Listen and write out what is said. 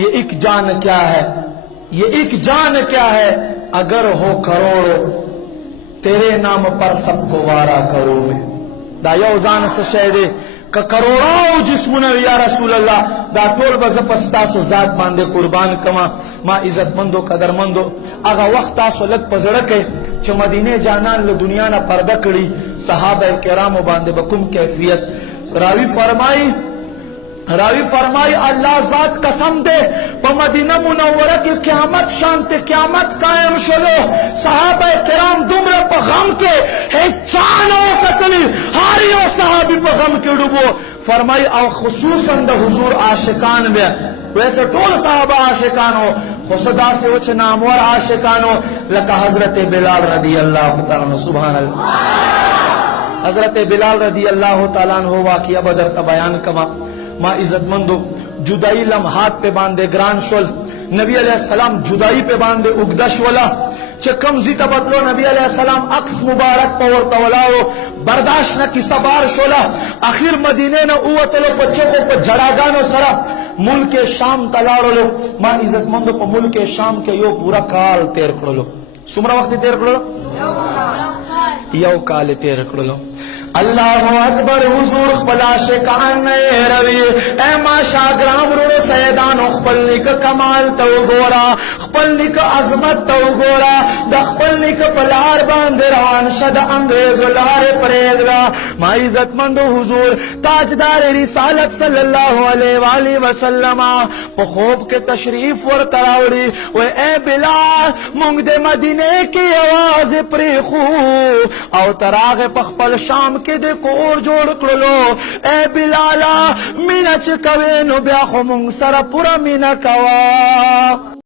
ये एक जान क्या है, ये एक जान क्या है, अगर हो करोड़ों तेरे नाम पर सबको वारा करूं मैं। दायो जान से शहदे का करोड़ों जिस्मुन या रसूल अल्लाह दा टोल बज पस्ता सो जात बांधे कुर्बान कमा मा इज्जत मंदो कदर मंदो आगा वक्त आसो लग पजड़ के च मदीने जानान लो दुनिया ना पर्दा कड़ी सहाबा किराम बांधे बकुम कैफियत। रावी फरमाई अल्लाह जात कसम दे प मदीना मुनव्वरा की क़यामत शांति क़यामत कायम शलो सहाबा किराम दुमरे प गम के है चानो कतली हारियो सहाबी प गम के डूबो फरमाई और खुसूसन द हुजूर आशिकान में वैसे टोल साहबा आशिकान हो खुसदा से उच नामवर आशिकान हो लका हजरत बिलाल रदी अल्लाह तआला अन्हु सुभान अल्लाह। हजरत बिलाल रदी अल्लाह तआला अन्हु वाक़िया बदर का बयान कमा माँ इज्जतमंदो जुदाई लम्हात पे बांधे ग्रान शोल नबी अलैहिस्सलाम जुदाई पे बांधे उगदश वाला चकम जीता बदलो नबी अलैहिस्सलाम अक्स मुबारक पवर तवलाओ बर्दाश्त न की सबार शोला आखिर मदीने न उवतलो बच्चों को जड़ागानो सरा मुल्क शाम तलाड़ो लो माँ इज्जतमंदो को मुल्क शाम के यो पूरा काल तेर करो लो सुमरा वक्त तेर करो यो काल तेर करो लो। अल्लाह अकबर हुजूर खलाशे कान रवि ए माशा ग्राम रुणो सैदान खपलनिक कमाल तो गोरा खपलनिक अजमत तो गोरा द खपलनिक पलार बांध रान शद अंग्रेज लारे परेगरा मा इज्जतमंद हुजूर ताजदार रिसालत सल्लल्लाहु अलैहि वसल्लम खूब के तशरीफ वर तरावड़ी वे ए बिलाल मुंग दे मदीने की आवाज प्रेखू औ तरागे पखपल शाम के दे कोर जोड़ करो ए बिलाला मीना चकवे नो ब्या खो मुंग सरा पूरा मीना कवा।